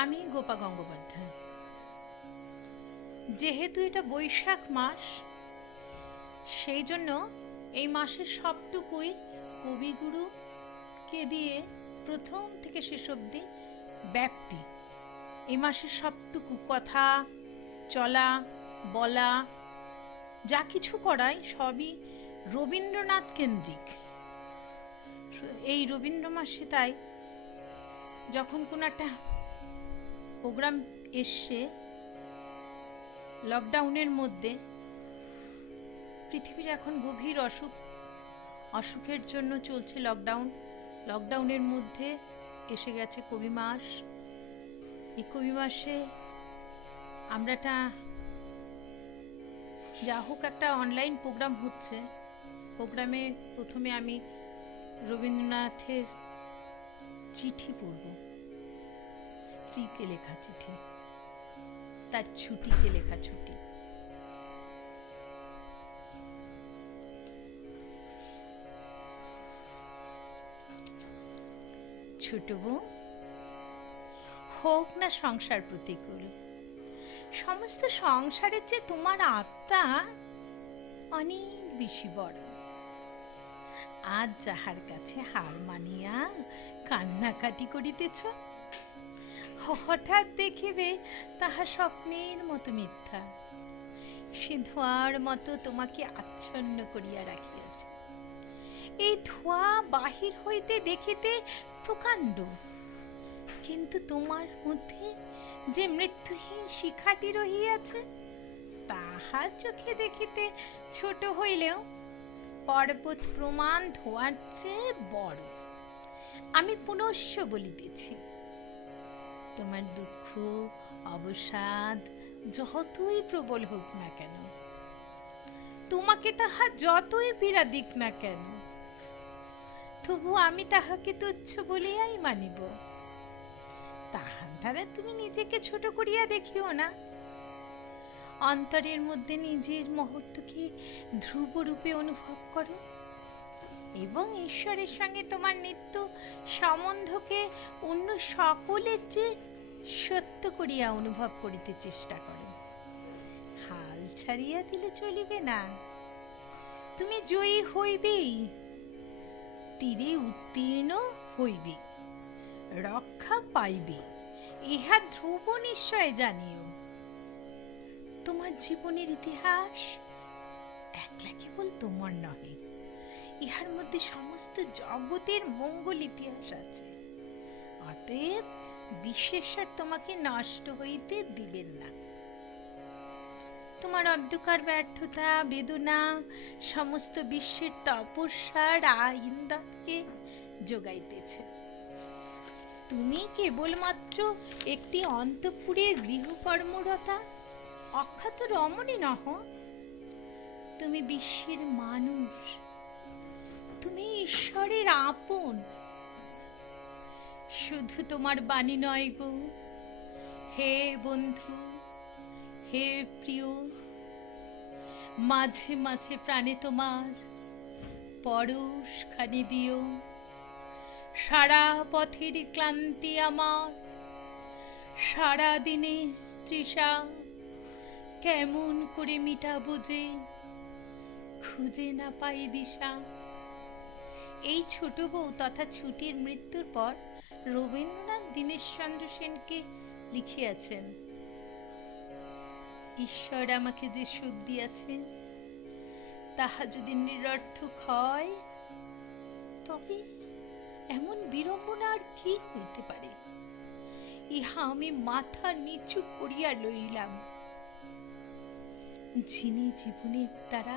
আমি গোপা গঙ্গোপাধ্যায়। যেহেতু এটা বৈশাখ মাস, সেই জন্য এই মাসের সবটুকুই কবিগুরুকে দিয়ে প্রথম থেকে শেষ অবধি ব্যাপ্তি। এই মাসের সবটুকু কথা, চলা, বলা, যা কিছু করাই সবই রবীন্দ্রনাথ কেন্দ্রিক। এই রবীন্দ্র মাসে তাই যখন কোনো একটা প্রোগ্রাম এসছে লকডাউনের মধ্যে, পৃথিবীর এখন গভীর অসুখের জন্য চলছে লকডাউনের মধ্যে এসে গেছে কবি মাস। এই কবি মাসে আমরা যা হোক একটা অনলাইন প্রোগ্রাম হচ্ছে। প্রোগ্রামে প্রথমে আমি রবীন্দ্রনাথের চিঠি পড়ব, স্ত্রীকে লেখা চিঠি, তার ছুটিকে লেখা ছুটি। ছোট বউ, হোক না সংসার প্রতিকূল, সমস্ত সংসারের চেয়ে তোমার আত্মা অনেক বেশি বড়। আজ যাহার কাছে হার মানিয়া কান্নাকাটি করিতেছ, হঠাৎ দেখিবে তাহা স্বপ্নের মতো মিথ্যা, সে ধোঁয়ার মতো তোমাকে আচ্ছন্ন করিয়া রাখিয়াছে। এই ধোঁয়া বাহির হইতে দেখিতে প্রকাণ্ড, কিন্তু তোমার মধ্যে যে মৃত্যুহীন শিখাটি রহিয়াছে, তাহা চোখে দেখিতে ছোট হইলেও পর্বত প্রমাণ ধোঁয়ার চেয়ে বড়। আমি পুনশ্চ বলিতেছি, তোমার দুঃখ অবসাদ যতই প্রবল হোক না কেন, তোমাকে তাহা যতই পীড়া দিক না কেন, তবু আমি তাহাকে তুচ্ছ বলিয়াই মানিব। তাহার দ্বারা তুমি নিজেকে ছোট করিয়া দেখিও না। অন্তরের মধ্যে নিজের মহত্বকে ধ্রুবরূপে অনুভব করো এবং ঈশ্বরের সঙ্গে তোমার নিত্য সম্বন্ধকে অন্য সকলের চেয়ে সত্য করিয়া অনুভব করিতে চেষ্টা করো। হাল ছাড়িয়া দিলে চলিবে না। তুমি জয়ী হইবেই, তীরে উত্তীর্ণ হইবে, রক্ষা পাইবে, ইহা ধ্রুব নিশ্চয় জানিও। তোমার জীবনের ইতিহাস একলা কেবল তোমার নহে, ইহার মধ্যে সমস্ত জগতের মঙ্গল ইতিহাস আছে। অতএব বিশ্বেশ্বর তোমাকে নষ্ট হইতে দিবেন না। তোমার অন্ধকার ব্যর্থতা বেদনা সমস্ত বিশ্বের তপস্যার ইন্ধনকে যোগাইতেছে। তুমি কেবলমাত্র একটি অন্তঃপুরের গৃহকর্মরতা অখ্যাত রমণী নহ, তুমি বিশ্বের মানুষ, তুমি ঈশ্বরের আপন। শুধু তোমার বাণী নয় গো হে বন্ধু, হে প্রিয়, মাঝে মাঝে প্রাণে তোমার পরশ খানি দিও। সারা পথের ক্লান্তি আমার, সারা দিনের তৃষা কেমন করে মিটাবো যে, খুঁজে না পাই দিশা। এই ছোট বউ তথা ছুটির মৃত্যুর পর রবীন্দ্রনাথ দীনেশচন্দ্র সেনকে লিখিয়াছেন, ঈশ্বর আমাকে যে সুখ দিয়াছেন তাহা যদি নিরর্থক হয়, তবে এমন বিড়ম্বনা আর কি হইতে পারে। ইহা আমি মাথা নিচু করিয়া লইলাম। যিনি জীবনের দ্বারা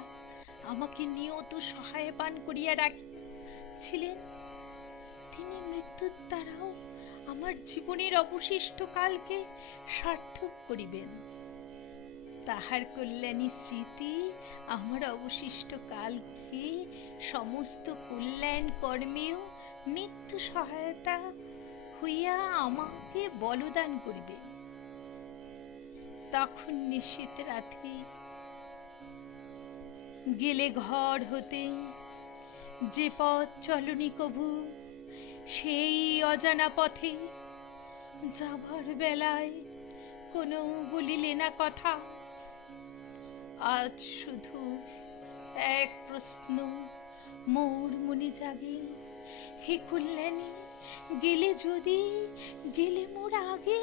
আমাকে নিয়ত সহায়বান করিয়া রাখিছিলেন, তিনি মৃত্যুর দ্বারাও আমার জীবনের অবশিষ্ট কালকে সার্থক করিবেন। তাহার কল্যাণী স্মৃতি আমার অবশিষ্ট কালকে সমস্ত কল্যাণ কর্মেও নিত্য সহায়তা হইয়া আমাকে বলদান করিবে। তখন নিশ্চিত রাতে গেলে ঘর হতে যে পথ চলনি কভু, সেই অজানা পথে যাবার বেলায় কোনো বলিলে না কথা। আজ শুধু এক প্রশ্ন মোর মনে জাগে, হে কল্যাণী, গেলে যদি, গেলে মোর আগে,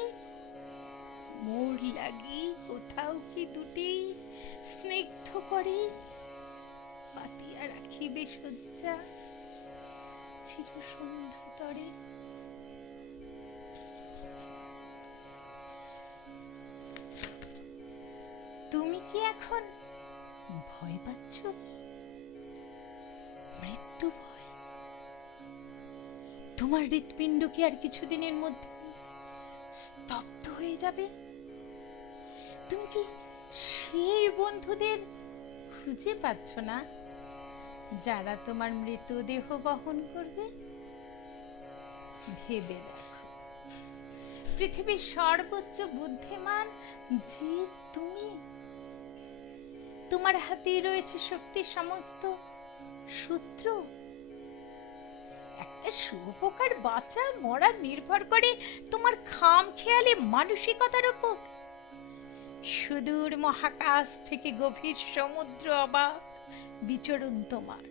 মোর লাগি কোথাও কি দুটি স্নিগ্ধ করে পাতিয়া রাখিবে শয্যা চির সন্ধ্যা তরে। তুমি কি এখন ভয় পাচ্ছ? মৃত্যু ভয়? তোমার হৃৎপিণ্ড কি আর কিছুদিনের মধ্যে স্তব্ধ হয়ে যাবে? তুমি কি সেই বন্ধুদের খুঁজে পাচ্ছ না যারা তোমার মৃতদেহ বহন করবে? ভেবে দেখো, পৃথিবীর সর্বোচ্চ বুদ্ধিমান জীব তুমি। তোমার হাতেই রয়েছে শক্তির সমস্ত সূত্র। একটা শুঁয়োপোকার বাঁচা মরা নির্ভর করে তোমার খামখেয়ালি মানসিকতার উপর। সুদূর মহাকাশ থেকে গভীর সমুদ্র অবাক বিচরণ তোমার।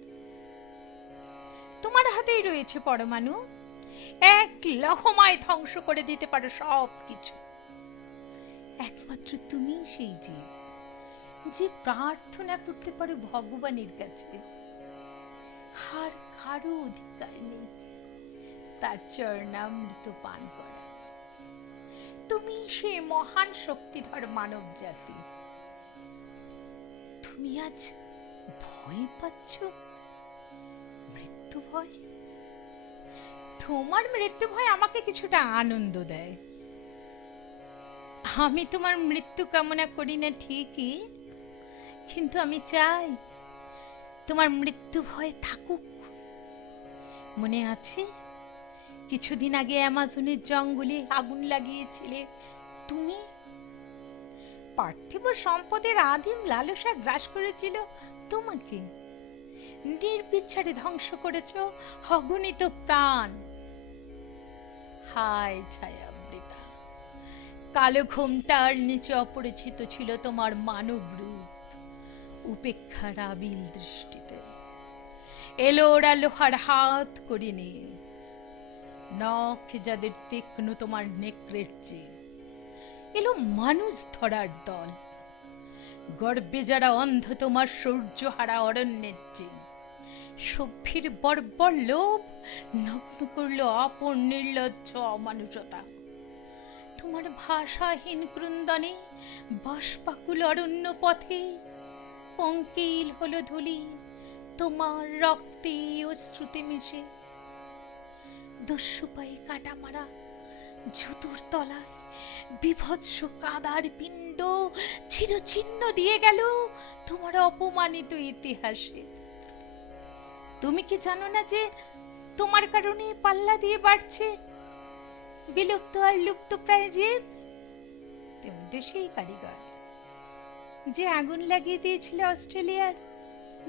তোমার হাতেই রয়েছে পরমাণু, এক লহমায় ধ্বংস করে দিতে পারো সব কিছু। একমাত্র তুমি সেই জীব যে প্রার্থনা করতে পারো ভগবানের কাছে। আর কারো অধিকার নেই তার চরণামৃত পান করা। তুমি সে মহান শক্তিধর মানব জাতি। তুমি আজ ভয় পাচ্ছ? মৃত্যু ভয়? তোমার মৃত্যু ভয় আমাকে কিছুটা আনন্দ দেয়। আমি তোমার মৃত্যু কামনা করি না ঠিকই, কিন্তু আমি চাই তোমার মৃত্যু ভয় থাকুক। মনে আছে কিছুদিন আগে অ্যামাজনের জঙ্গলে আগুন লাগিয়েছিলে তুমি? পার্থিব সম্পদের আদিম লালসা গ্রাস করেছিল তোমাকে। নির্বিচারে ধ্বংস করেছ অগণিত প্রাণ। হায় ছায়াবৃতা, কালো ঘোমটার নিচে অপরিচিত ছিল তোমার মানব রূপ। উপেক্ষার আবিল দৃষ্টিতে এলো ওরা লোহার হাত করে নিয়ে, নখ যাদের তীক্ষ্ণ তোমার নেকড়ের চেয়ে। এলো মানুষ ধরার দল, গর্বে যারা অন্ধ তোমার সূর্যহারা অরণ্যের চেয়ে। সভ্যের বর্বর লোভ নগ্ন করলো আপন নির্লজ্জ অমানুষতা। তোমার ভাষাহীন ক্রন্দনে বাষ্পাকুল অরণ্য পথে পঙ্কিল হলো ধুলি তোমার রক্তে অশ্রুতে মিশে। দস্যু পায়ে কাটা মারা জুতোর তলায় বিভৎস কাদার পিণ্ড চিরচিহ্ন দিয়ে গেল তোমার অপমানিত ইতিহাসে। তুমি কি জানো না যে তোমার কারণে পাল্লা দিয়ে বাড়ছে বিলুপ্ত আর লুপ্ত প্রায় জীব? তুমি তো সেই কারিগর যে আগুন লাগিয়ে দিয়েছিল অস্ট্রেলিয়ার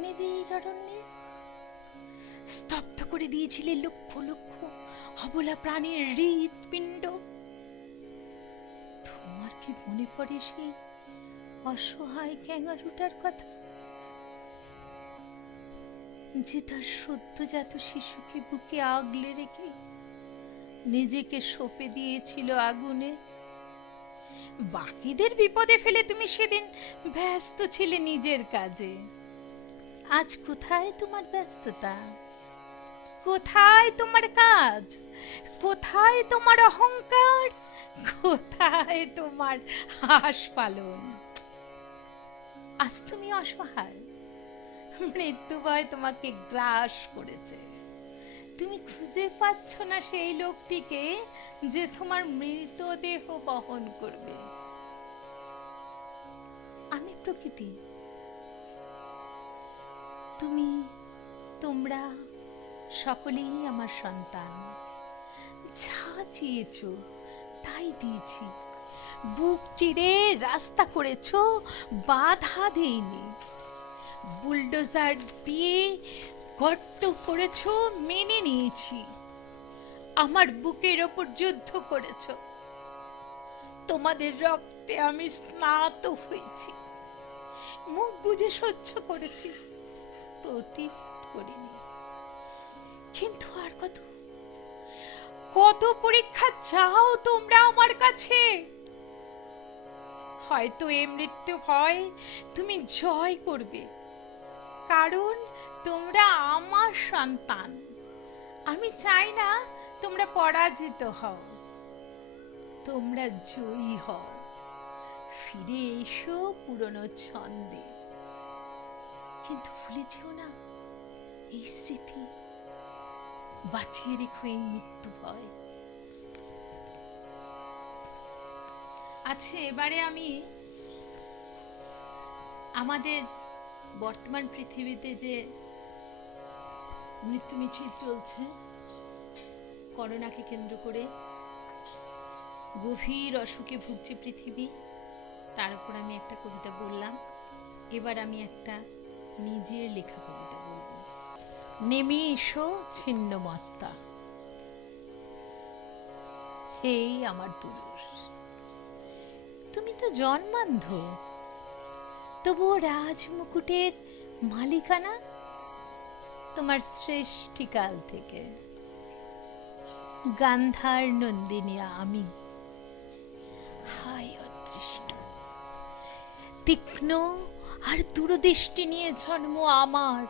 নিবিড় অরণ্যে, স্তব্ধ করে দিয়েছিলে লক্ষ লক্ষ অবলা প্রাণীর হৃৎপিণ্ড। তোমার কি মনে পড়ে সেই অসহায় ক্যাঙ্গারুটার কথা, যে তার সদ্যজাত শিশুকে বুকে আগলে রেখে নিজেকে সঁপে দিয়েছিল আগুনে? বাকিদের বিপদে ফেলে তুমি সেদিন ব্যস্ত ছিলে নিজের কাজে। আজ কোথায় তোমার ব্যস্ততা? কোথায় তোমার কাজ? কোথায় তোমার অহংকার? কোথায় তোমার হাস পালন? আজ তুমি অসহায়, মৃত্যু ভয় তোমাকে গ্রাস করেছে। তুমি খুঁজে পাচ্ছ না সেই লোকটিকে যে তোমার মৃতদেহ বহন করবে। আমি প্রকৃতি, তুমি, তোমরা সকলেই আমার সন্তান। যা চেয়েছ তাই দিয়েছি। বুক চিরে রাস্তা করেছ, বাধা দেইনি। বুলডোজার দিয়ে গর্ত করেছ, মেনে নিয়েছি। আমার বুকের ওপর যুদ্ধ করেছ, তোমাদের রক্তে আমি স্নাত হয়েছি, মুখ বুজে সহ্য করেছি, প্রতিবাদ করিনি। কিন্তু আর কত কত পরীক্ষা চাও তোমরা আমার কাছে? হয়তো এই মৃত্যু ভয় তুমি জয় করবে, কারণ তোমরা আমার সন্তান। আমি চাই না তোমরা পরাজিত হও, তোমরা জয়ী হও, ফিরে এসো পুরনো ছন্দে। কিন্তু ভুলে যেও না এই স্মৃতি, বাঁচিয়ে রেখো এই মৃত্যু ভয়। আচ্ছা, এবারে আমি আমাদের বর্তমান পৃথিবীতে যে মৃত্যু মিছিল চলছে করোনাকে কেন্দ্র করে, গভীর অসুখে ভুগছে পৃথিবী, তার উপর আমি একটা কবিতা বললাম। এবার আমি একটা নিজের লেখা কবিতা বলব। নেমে এসো ছিন্ন মস্তা, হেই আমার পুরুষ। তুমি তো জন্মান্ধ, তবুও রাজমুকুটের মালিকানা তোমার সৃষ্টিকাল থেকে। গান্ধার নন্দিনী আমি, হায় অদৃষ্ট, তীক্ষ্ণ আর দূরদৃষ্টি নিয়ে জন্ম আমার,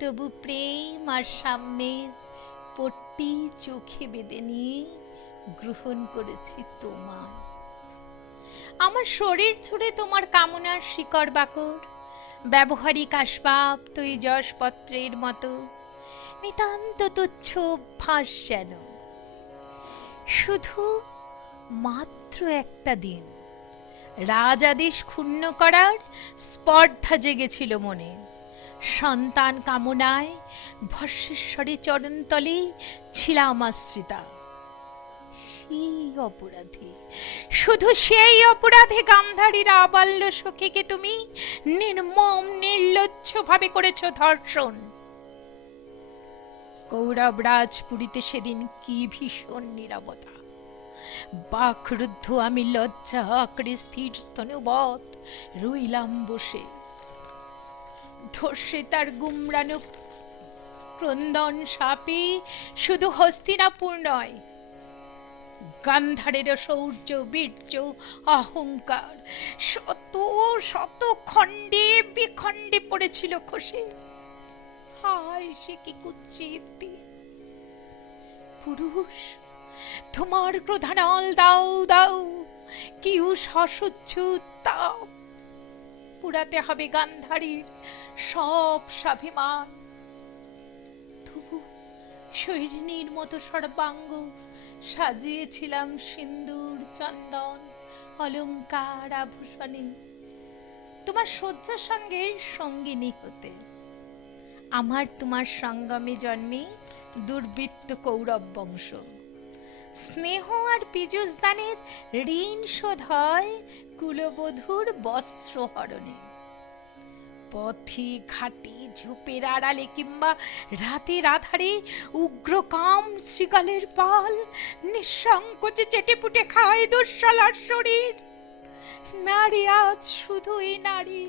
তবু প্রেম আর সাম্যের পট্টি চোখে বেঁধে নিয়ে গ্রহণ করেছি তোমার। আমার শরীর ছুড়ে তোমার কামনার শিকড় বাকড়, ব্যবহারিক আসবাব তৈজসপত্রের মতো নিতান্ত তুচ্ছ অভ্যাস যেন। শুধু মাত্র একটা দিন রাজ আদেশ ক্ষুণ্ণ করার স্পর্ধা জেগেছিল মনে। সন্তান কামনায় ভস্মেশ্বরে চরণতলে ছিলাম আশ্রিতা। সেই অপরাধে, শুধু সেই অপরাধে গান্ধারীর আবাল্য সখীকে তুমি নির্মম নির্লজ্জ ভাবে করেছ ধর্ষণ। কৌরব রাজপুরীতে সেদিন কি ভীষণ নীরবতা। বাকরুদ্ধ আমি লজ্জা আঁকড়ে স্থির স্তনবৎ রইলাম বসে। ধর্ষে তার গুমরানো ক্রন্দন সাপে শুধু হস্তিনাপুর নয়, গান্ধারের শৌর্য বীর্য অহংকার শত শত খণ্ডে বিখণ্ডে পড়েছিল খসে। হায় সে কি কুৎসিত দিন! পুরুষ, তোমার ক্রোধানল দাও দাও, কি অসহ্য উত্তাপ! পুরাতে হবে গান্ধারীর সব স্বাভিমান। তবু শৈরিণীর মতো সর্বাঙ্গ সাজিয়েছিলাম সিন্দুর চন্দন অলংকার আভূষণে, তোমার শয্যার সঙ্গে সঙ্গিনী হতে। আমার তোমার সঙ্গমে জন্মে দুর্বৃত্ত কৌরব বংশ। স্নেহ আর পীযুষ দানের ঋণ শোধ হয় কুলবধূর বস্ত্র হরণে। পথে ঘাটে ঝোপের আড়ালে কিংবা রাতের আধারে উগ্রকাম শৃগালের পাল নিঃসংকোচে চেটেপুটে খায় দুঃশলার শরীর। নারী আজ শুধুই নারী।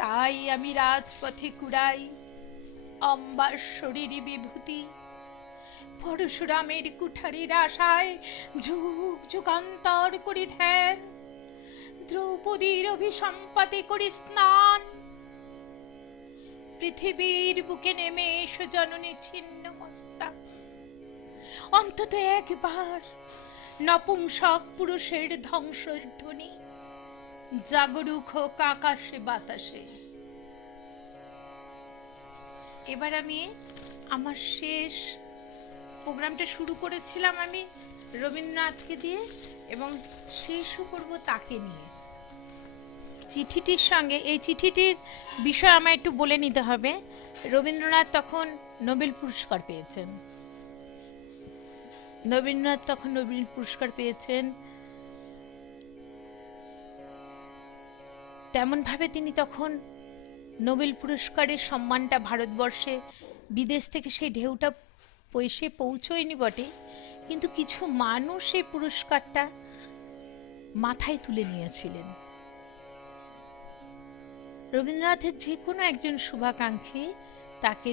তাই আমি রাজপথে কুড়াই অম্বার শরীরী বিভূতি। পরশুরামের কুঠারির আশায় যুগ যুগান্তর করি ধ্যান। দ্রৌপদীর অভিসম্পাতে করি স্নান। পৃথিবীর বুকে নেমে এসো জননী ছিন্ন মস্তা। অন্তত একবার নপুংসক পুরুষের ধ্বংসের ধ্বনি জাগরুক হোক আকাশে বাতাসে। এবার আমি আমার শেষ প্রোগ্রামটা শুরু করেছিলাম আমি রবীন্দ্রনাথকে দিয়ে, এবং শেষও করব তাকে নিয়ে। চিঠিটির সঙ্গে এই চিঠিটির বিষয় আমায় একটু বলে নিতে হবে। রবীন্দ্রনাথ তখন নোবেল পুরস্কার পেয়েছেন। তেমন ভাবে তিনি তখন নোবেল পুরস্কারের সম্মানটা ভারতবর্ষে বিদেশ থেকে সেই ঢেউটা এসে পৌঁছয়নি বটে, কিন্তু কিছু মানুষ এই পুরস্কারটা মাথায় তুলে নিয়েছিলেন। রবীন্দ্রনাথের যে কোনো একজন শুভাকাঙ্ক্ষী তাকে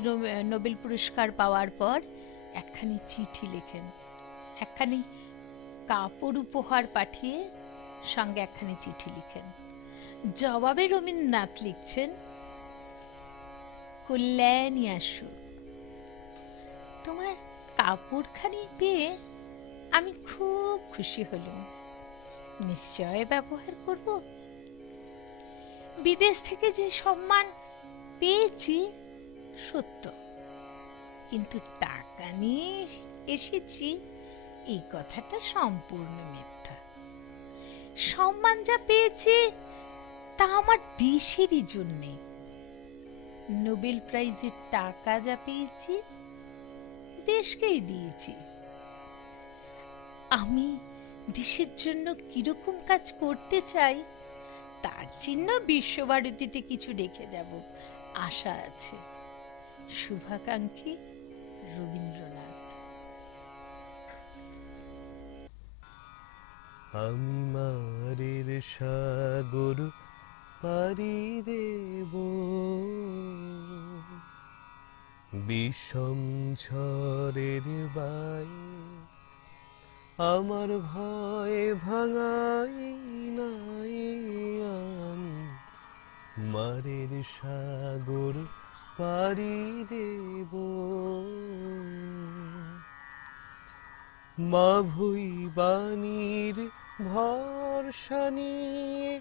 নোবেল পুরস্কার পাওয়ার পর একখানি চিঠি লেখেন, একখানি কাপড় উপহার পাঠিয়ে সঙ্গে একখানি চিঠি লিখেন। জবাবে রবীন্দ্রনাথ লিখছেন, কল্যাণী আসু, তোমার কাপড়খানি পেয়ে আমি খুব খুশি হলাম, নিশ্চয় ব্যবহার করব। বিদেশ থেকে যে সম্মান পেয়েছি সত্য, কিন্তু টাকা নিয়ে এসেছি এই কথাটা সম্পূর্ণ মিথ্যা। সম্মান যা পেয়েছি তা আমার দেশেরই জন্যে। নোবেল প্রাইজের টাকা যা পেয়েছি দেশকেই দিয়েছি। আমি দেশের জন্য কিরকম কাজ করতে চাই তার চিহ্ন বিশ্বভারতীতে কিছু রেখে যাব, আশা আছে। শুভাকাঙ্ক্ষী রবীন্দ্রনাথ। আমি মারের সাগর পাড়ি দেব, বিষম ঝড়ের বায়ে আমার ভয় ভাঙাই নাই। আমি মারের সাগর পাড়ি দেব, মা ভুই বাণীর ভরসা নিয়ে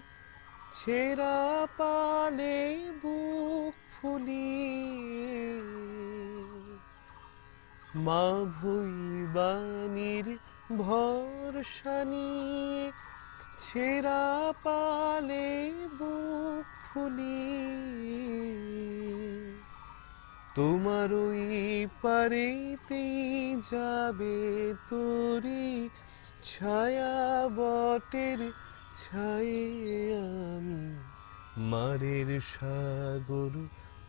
ছেঁড়া পালে বুক ফুলিয়ে, মা ভুই বাণীর ভরসা নিয়ে ছেঁড়া পালে বুক ফুলিয়ে, তোমার ওই পারেতেই যাবে তোরি ছায়া বটের ছায়ে। আমি মারের সাগর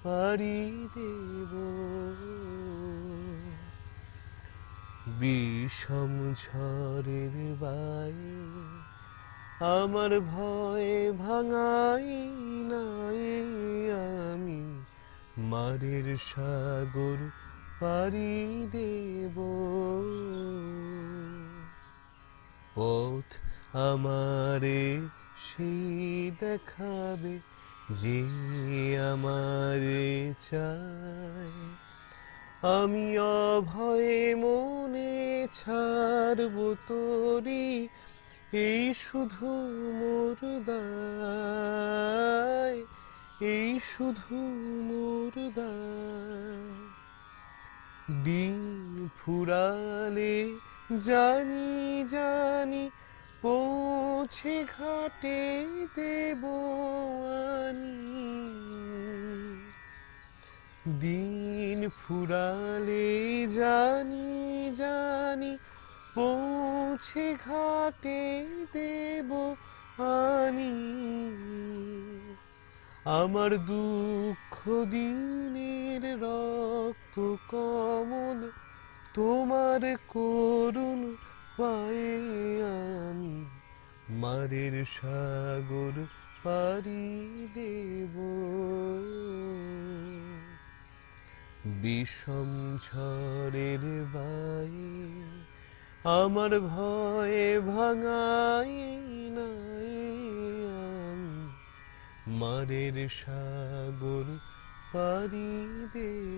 পাড়ি দেব, বিষম ঝড়ের বায়ে আমার ভয় ভাঙাই নাই। আমি মারের সাগর পাড়ি দেব, পথ আমারে সেই দেখাবে যে আমারে চায়। আমি অভয়ে মনে ছাড়ব তোরি, এই শুধু মোর দায়, এই শুধু মোর দায়। দিন ফুরালে জানি জানি পৌঁছে ঘাটে দেব আনি। দিন ফুরালে জানি জানি পৌঁছে ঘাটে দেব আনি। আমার দুঃখ দিনের রক্ত কমল তোমার করুণ পায়ে। আমি মারের সাগর পাড়ি দেব, বিষম ঝড়ের বায়ে আমার ভয়ে ভাঙাই নাই। আমি মারের সাগর পাড়ি দেব।